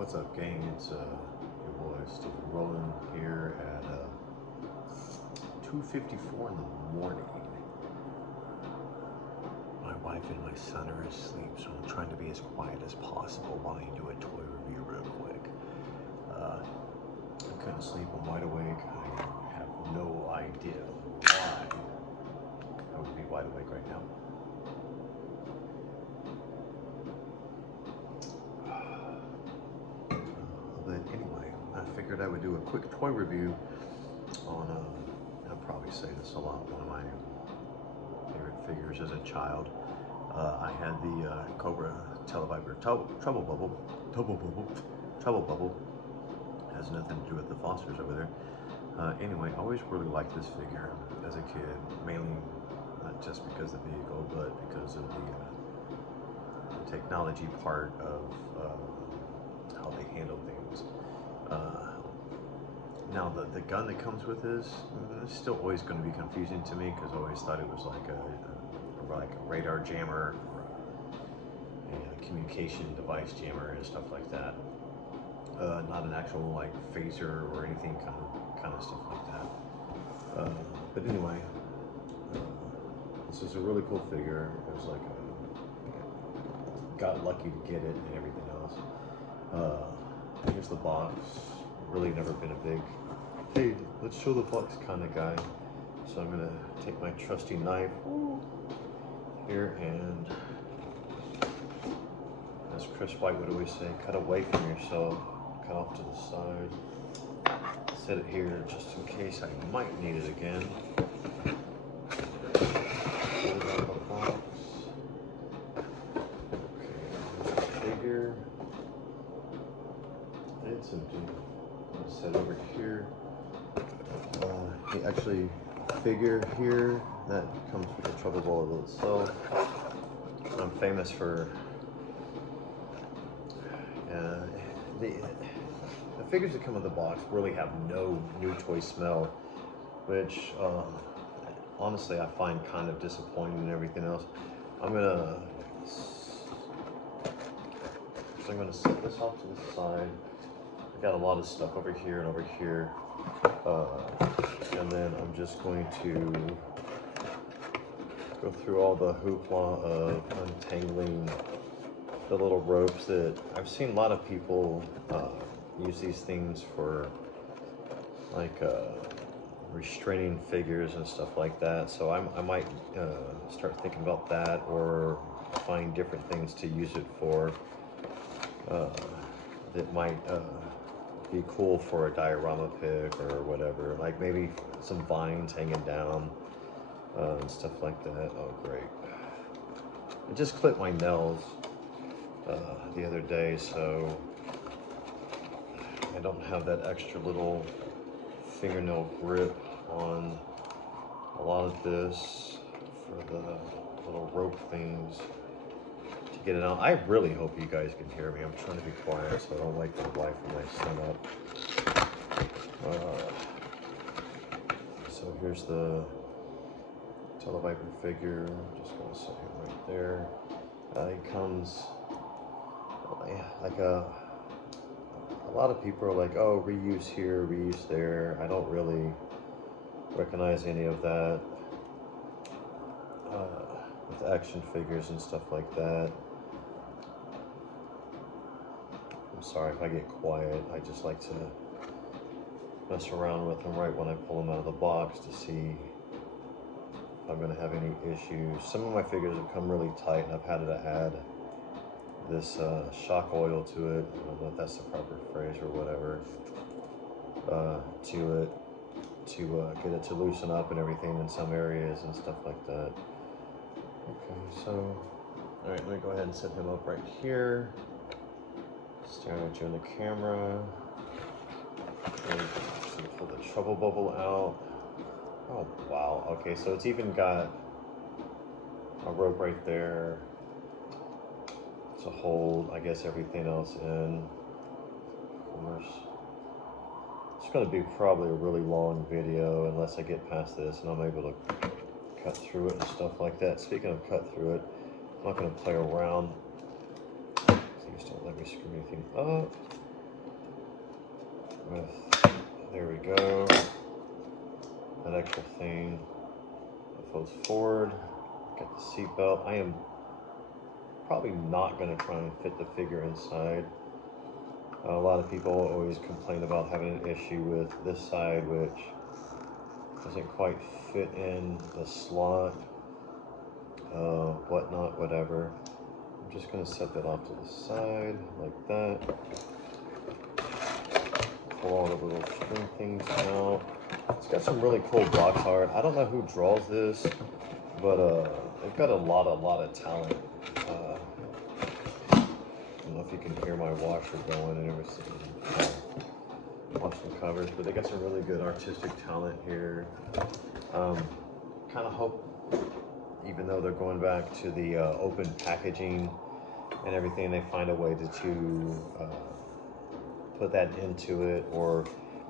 What's up, gang? It's your boy Stephen rolling here at 2:54 in the morning. My wife and my son are asleep, so I'm trying to be as quiet as possible while I do a toy review real quick. I couldn't sleep. I'm wide awake. I have no idea why I would be wide awake right now. But anyway, I figured I would do a quick toy review on, I'll probably say this a lot, one of my favorite figures as a child. I had the Cobra Tele Vioer Trubble Bubble. Has nothing to do with the Fosters over there. Anyway, I always really liked this figure as a kid, mainly not just because of the vehicle, but because of the technology part of how they handle things. Now the gun that comes with this is still always going to be confusing to me, because I always thought it was like a radar jammer or a communication device jammer and stuff like that. Not an actual like phaser or anything kind of stuff like that. But anyway, this is a really cool figure. It was like got lucky to get it and everything else. Here's the box. Really never been a big, hey, let's show the box kind of guy. So I'm gonna take my trusty knife here and, as Chris White would always say, cut away from yourself, cut off to the side. Set it here just in case I might need it again. Pull out the box. Okay, there's the figure. It's empty. I'm gonna set it over here. Actually, figure here that comes with the Trubble Bubble itself. I'm famous for the figures that come in the box really have no new toy smell, which honestly I find kind of disappointing and everything else. I'm gonna set this off to the side. I got a lot of stuff over here and over here, and then I'm just going to go through all the hoopla of untangling the little ropes that I've seen a lot of people use these things for, like restraining figures and stuff like that. So I might start thinking about that, or find different things to use it for that might be cool for a diorama pick or whatever, like maybe some vines hanging down and stuff like that. Oh great, it just clipped my nails the other day, so I don't have that extra little fingernail grip on a lot of this for the little rope things to get it out. I really hope you guys can hear me. I'm trying to be quiet so I don't wake my wife and my son up. So here's the Tele Vioer figure. I'm just going to set him right there. It comes like a lot of people are like, oh, reuse here, reuse there. I don't really recognize any of that with action figures and stuff like that. I'm sorry if I get quiet. I just like to mess around with them right when I pull them out of the box to see if I'm going to have any issues. Some of my figures have come really tight, and I've had to add this shock oil to it. I don't know if that's the proper phrase or whatever, to it to get it to loosen up and everything in some areas and stuff like that. Okay, so all right, let me go ahead and set him up right here, staring at you in the camera. And pull the Trubble Bubble out. Oh wow, okay, so it's even got a rope right there to hold, I guess, everything else in. Of course, it's going to be probably a really long video unless I get past this and I'm able to cut through it and stuff like that. Speaking of cut through it, I'm not going to play around. Please don't let me screw anything up. with, there we go, that extra thing that folds forward. Got the seat belt. I am probably not going to try and fit the figure inside. A lot of people always complain about having an issue with this side, which doesn't quite fit in the slot, whatnot, whatever. I'm just going to set that off to the side like that. Pull all the little string things out. It's got some really cool box art. I don't know who draws this, but they've got a lot of talent. I don't know if you can hear my washer going and everything. Watching covers, but they got some really good artistic talent here. Kind of hope, even though they're going back to the open packaging and everything, they find a way to put that into it, or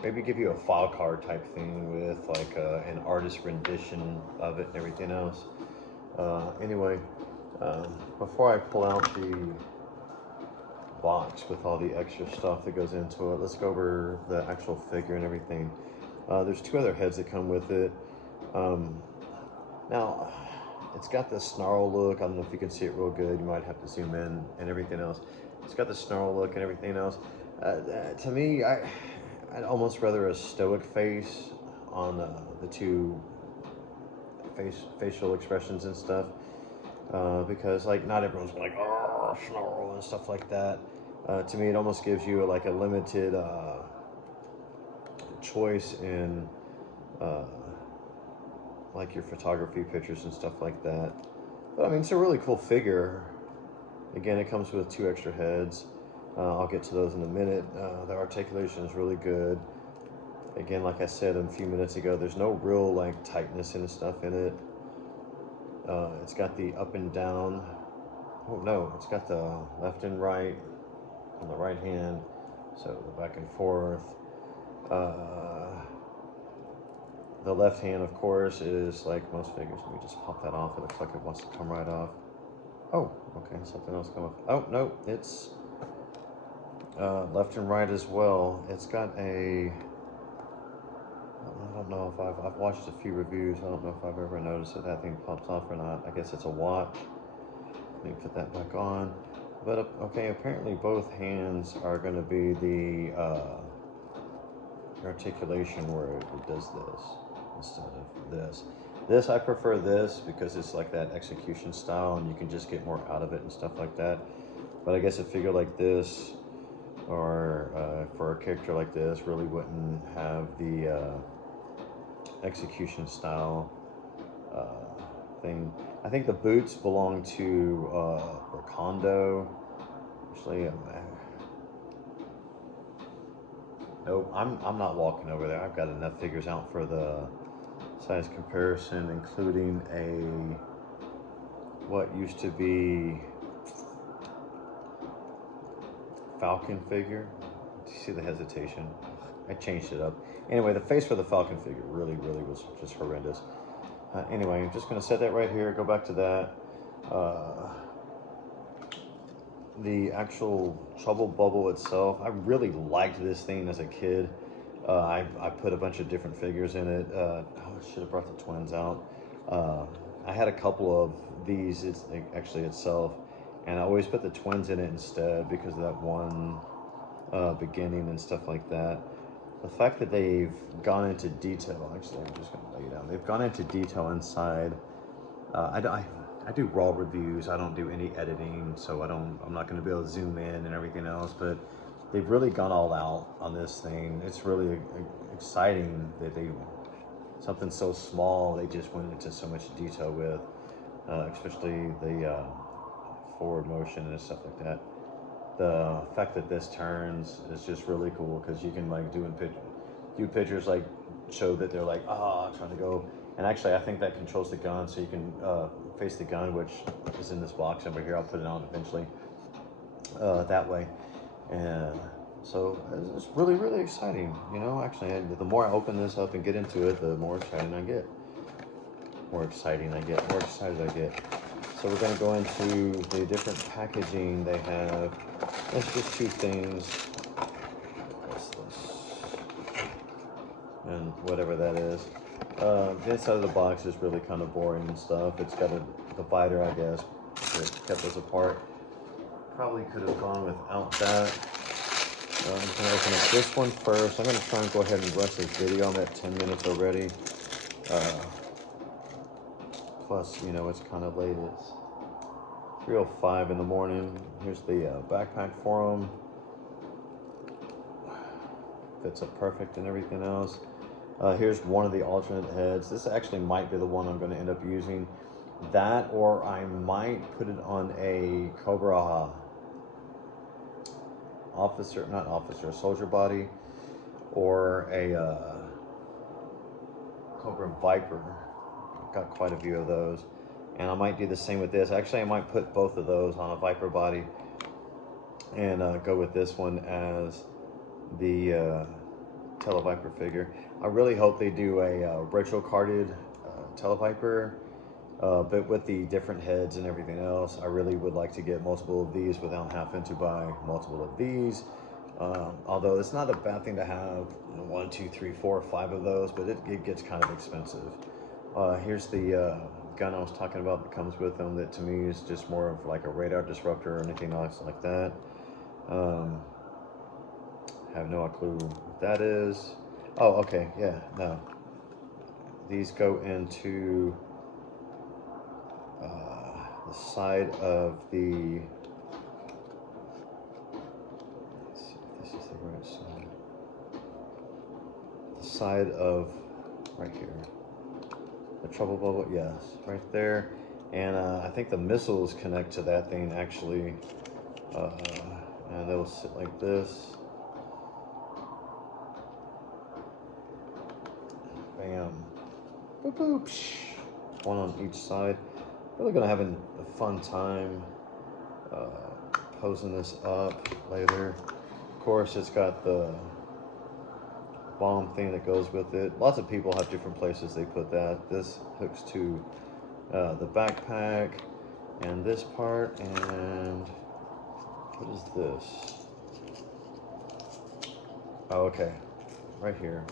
maybe give you a file card type thing with like an artist rendition of it and everything else. Anyway, before I pull out the box with all the extra stuff that goes into it, let's go over the actual figure and everything. There's two other heads that come with it. Now, it's got this snarl look. I don't know if you can see it real good. You might have to zoom in and everything else. It's got the snarl look and everything else. To me, I'd almost rather a stoic face on the two facial expressions and stuff, because like not everyone's like snarl and stuff like that. To me, it almost gives you like a limited choice in like your photography pictures and stuff like that. But I mean, it's a really cool figure. Again, it comes with two extra heads. I'll get to those in a minute. The articulation is really good. Again, like I said a few minutes ago, there's no real like tightness and stuff in it. It's got the up and down. Oh no, it's got the left and right on the right hand. So the back and forth. The left hand, of course, is like most figures. Let me just pop that off. It looks like it wants to come right off. Oh, okay, something else come off. Oh, no, it's left and right as well. It's got a, I don't know if I've watched a few reviews. I don't know if I've ever noticed that thing pops off or not. I guess it's a watch. Let me put that back on. But okay, apparently both hands are going to be the articulation where it does this instead of this. This, I prefer this because it's like that execution style and you can just get more out of it and stuff like that. But I guess a figure like this, or for a character like this, really wouldn't have the execution style thing. I think the boots belong to Rakondo. Actually, nope, I'm not walking over there. I've got enough figures out for the size comparison, including what used to be Falcon figure. Do you see the hesitation? I changed it up. Anyway, the face for the Falcon figure really was just horrendous. Anyway, I'm just going to set that right here, go back to that. The actual Trubble Bubble itself, I really liked this thing as a kid. I put a bunch of different figures in it. I should have brought the twins out. I had a couple of these, it's actually itself, and I always put the twins in it instead because of that one beginning and stuff like that. The fact that they've gone into detail, actually I'm just going to lay it down. They've gone into detail inside. I do raw reviews. I don't do any editing, so I'm not going to be able to zoom in and everything else, but they've really gone all out on this thing. It's really exciting that something so small, they just went into so much detail with, especially the forward motion and stuff like that. The fact that this turns is just really cool because you can like do pictures like show that they're like trying to go, and actually I think that controls the gun, so you can face the gun, which is in this box over here. I'll put it on eventually that way, and so it's really exciting. You know, actually the more I open this up and get into it, the more exciting I get. More excited I get. So we're going to go into the different packaging they have. That's just two things. What's this? and whatever that is. The inside of the box is really kind of boring and stuff. It's got a divider, I guess, that kept us apart. Probably could have gone without that. I'm going to open up this one first. I'm going to try and go ahead and rush this video. I'm at 10 minutes already. Plus, you know, it's kind of late. It's 3:05 in the morning. Here's the backpack for them. Fits up perfect and everything else. Here's one of the alternate heads. This actually might be the one I'm going to end up using. That, or I might put it on a Cobra soldier body, or a Cobra Viper. I've got quite a few of those. And I might do the same with this. Actually, I might put both of those on a Viper body and go with this one as the Tele Vioer figure. I really hope they do a retro carded Tele Vioer, but with the different heads and everything else. I really would like to get multiple of these without having to buy multiple of these. Although it's not a bad thing to have 1, 2, 3, 4, 5 of those, but it gets kind of expensive. Here's the gun I was talking about that comes with them, that to me is just more of like a radar disruptor or anything else like that. Have no clue what that is. Oh, okay, yeah, no. These go into the side of the, let's see if this is the right side. The side of, right here. The Trubble Bubble, yes, right there. And I think the missiles connect to that thing actually. And they'll sit like this. Bam. Boop, boop. One on each side. Really gonna have a fun time posing this up later. Of course, it's got the bomb thing that goes with it. Lots of people have different places they put that. This hooks to the backpack and this part. And what is this? Oh, okay, right here.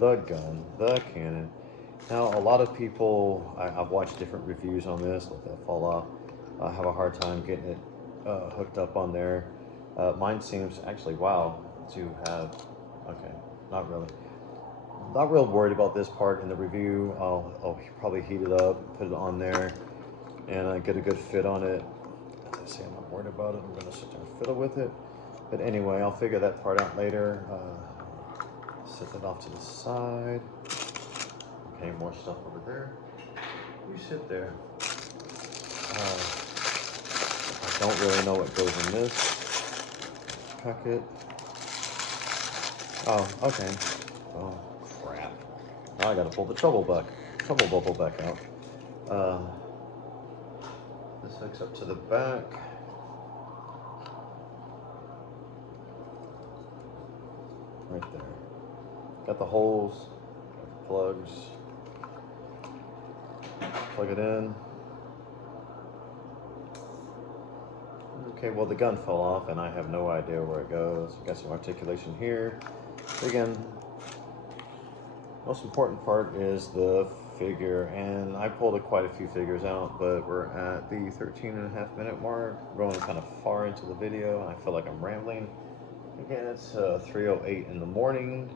The gun, the cannon. Now, a lot of people, I've watched different reviews on this, let that fall off. I have a hard time getting it hooked up on there. Mine seems, actually, wow, to have, okay, not really. Not real worried about this part in the review. I'll probably heat it up, put it on there, and get a good fit on it. As I say, I'm not worried about it. I'm gonna sit there and fiddle with it. But anyway, I'll figure that part out later. Set that off to the side. Okay, more stuff over there. You sit there. I don't really know what goes in this packet. Oh, okay. Oh, crap. Now I gotta pull the Trubble Bubble back out. This hooks up to the back. Right there. Got the holes, got the plugs. Plug it in. Okay, well the gun fell off and I have no idea where it goes. Got some articulation here. Again, most important part is the figure, and I pulled quite a few figures out, but we're at the 13.5 minute mark. We're going kind of far into the video and I feel like I'm rambling. Again, it's 3:08 in the morning.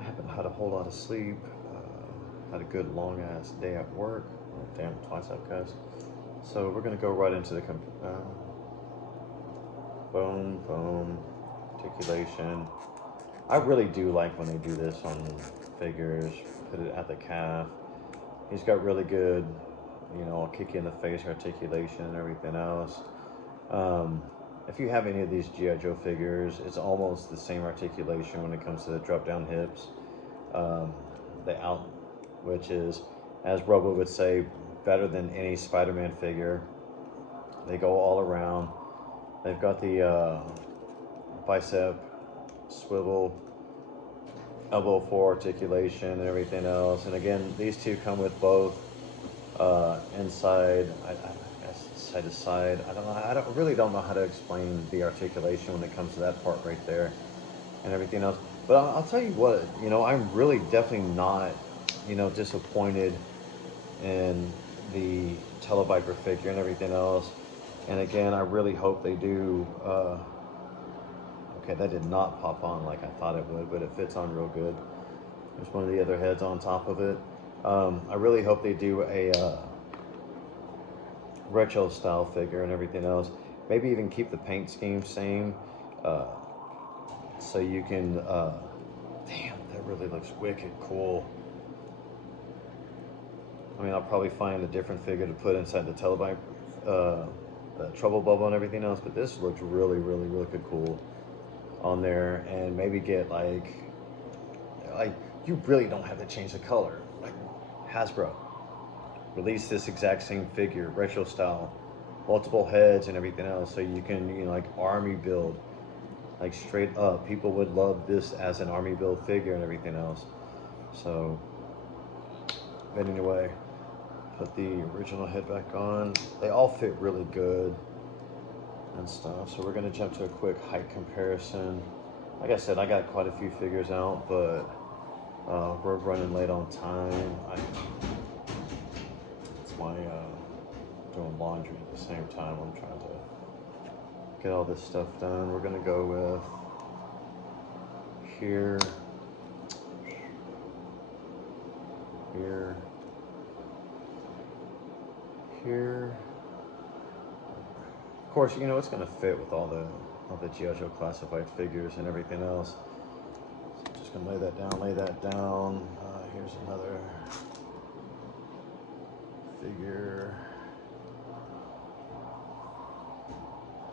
I haven't had a whole lot of sleep. Had a good long ass day at work. Oh, damn, twice I've cussed. So we're gonna go right into the boom, articulation. I really do like when they do this on figures. Put it at the calf. He's got really good, you know, kick you in the face articulation and everything else. If you have any of these G.I. Joe figures, it's almost the same articulation when it comes to the drop down hips. Which is, as Robo would say, better than any Spider-Man figure. They go all around. They've got the bicep swivel, elbow for articulation and everything else. And again, these two come with both inside, I guess side to side. I really don't know how to explain the articulation when it comes to that part right there and everything else. But I'll tell you what, you know, I'm really definitely not, you know, disappointed in the Tele Vioer figure and everything else. And again, I really hope they do. Okay, that did not pop on like I thought it would, but it fits on real good. There's one of the other heads on top of it. I really hope they do a retro style figure and everything else. Maybe even keep the paint scheme same, so you can. Damn, that really looks wicked cool. I mean, I'll probably find a different figure to put inside the Tele Vioer, the Trubble Bubble and everything else, but this looks really, really, really cool on there. And maybe get like you really don't have to change the color. Like Hasbro, release this exact same figure, retro style, multiple heads and everything else, so you can, you know, like army build, like straight up. People would love this as an army build figure and everything else. So, but anyway, put the original head back on. They all fit really good and stuff. So we're gonna jump to a quick height comparison. Like I said, I got quite a few figures out, but we're running late on time. It's my doing laundry at the same time. I'm trying to get all this stuff done. We're gonna go with here, here, here. Of course, you know it's gonna fit with all the G.I. Joe classified figures and everything else. So just gonna lay that down, lay that down. Here's another figure.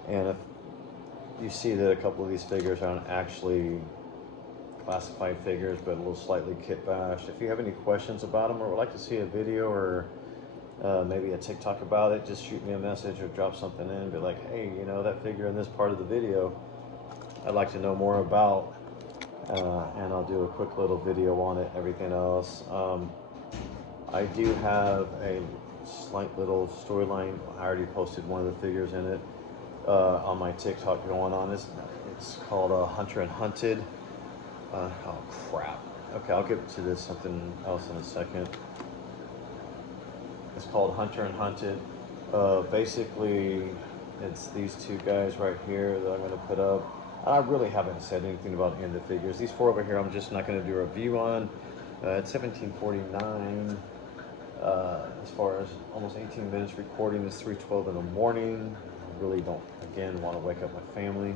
And if you see that a couple of these figures aren't actually classified figures, but a little slightly kit bashed. If you have any questions about them or would like to see a video or maybe a TikTok about it, just shoot me a message or drop something in. Be like, hey, you know, that figure in this part of the video, I'd like to know more about. And I'll do a quick little video on it, everything else. I do have a slight little storyline. I already posted one of the figures in it on my TikTok going on. It's called Hunter and Hunted. Oh crap. Okay, I'll get to this something else in a second. It's called Hunter and Hunted. Basically, it's these two guys right here that I'm going to put up. I really haven't said anything about any of the figures. These four over here, I'm just not going to do a review on. It's 17:49. As far as almost 18 minutes recording, it's 3:12 in the morning. I really don't, again, want to wake up my family.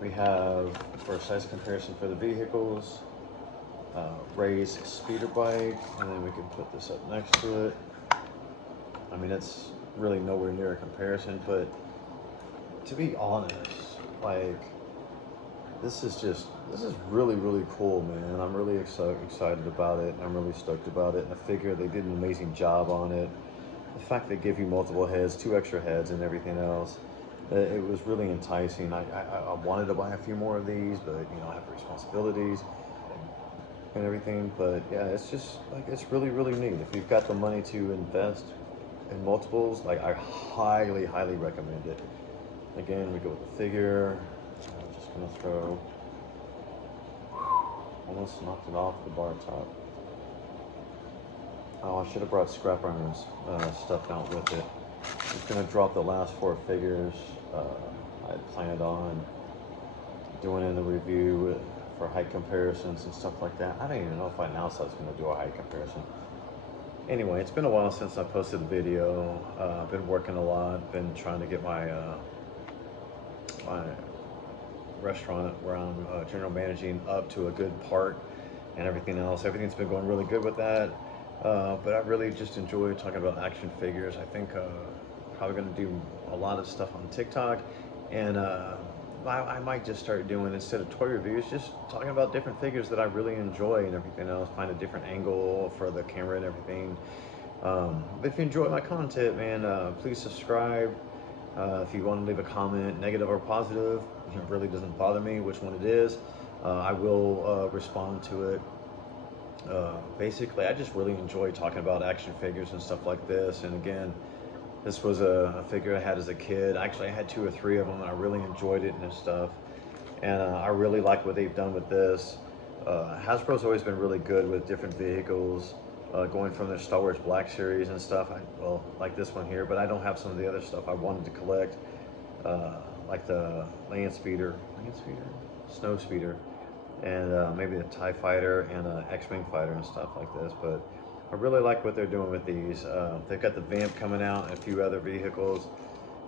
We have, for a size comparison for the vehicles, Ray's speeder bike, and then we can put this up next to it. I mean, it's really nowhere near a comparison, but to be honest, like, this is really, really cool, man. I'm really excited about it. I'm really stoked about it. And I figure they did an amazing job on it. The fact they give you multiple heads, 2 extra heads and everything else, it was really enticing. I wanted to buy a few more of these, but, you know, I have responsibilities and everything. But yeah, it's just like, it's really, really neat. If you've got the money to invest in multiples, like, I highly, highly recommend it. Again, we go with the figure. I'm just gonna throw, almost knocked it off the bar top. Oh, I should have brought scrap irons stuff out with it. Just gonna drop the last 4 figures I had planned on doing in the review for height comparisons and stuff like that. I don't even know if I announced I was gonna do a height comparison. Anyway, it's been a while since I posted a video. I've been working a lot, been trying to get my my restaurant where I'm general managing up to a good part and everything else. Everything's been going really good with that. But I really just enjoy talking about action figures. I think probably going to do a lot of stuff on TikTok, and I might just start doing, instead of toy reviews, just talking about different figures that I really enjoy and everything else. Find a different angle for the camera and everything. But if you enjoy my content, man, please subscribe. If you want to leave a comment, negative or positive, it really doesn't bother me which one it is. I will respond to it. Basically, I just really enjoy talking about action figures and stuff like this. And again, this was a figure I had as a kid. Actually, I had 2 or 3 of them, and I really enjoyed it and stuff. and I really like what they've done with this. Hasbro's always been really good with different vehicles, going from their Star Wars Black Series and stuff. Well, like this one here, but I don't have some of the other stuff I wanted to collect, like the Land Speeder, Snow Speeder, and maybe the TIE Fighter and X-Wing Fighter and stuff like this. But I really like what they're doing with these. They've got the Vamp coming out and a few other vehicles.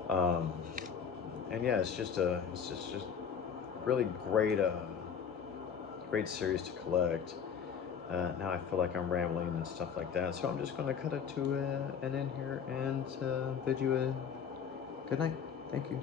And yeah, it's just really great, great series to collect. Now I feel like I'm rambling and stuff like that, so I'm just going to cut it to an end here and bid you a good night. Thank you.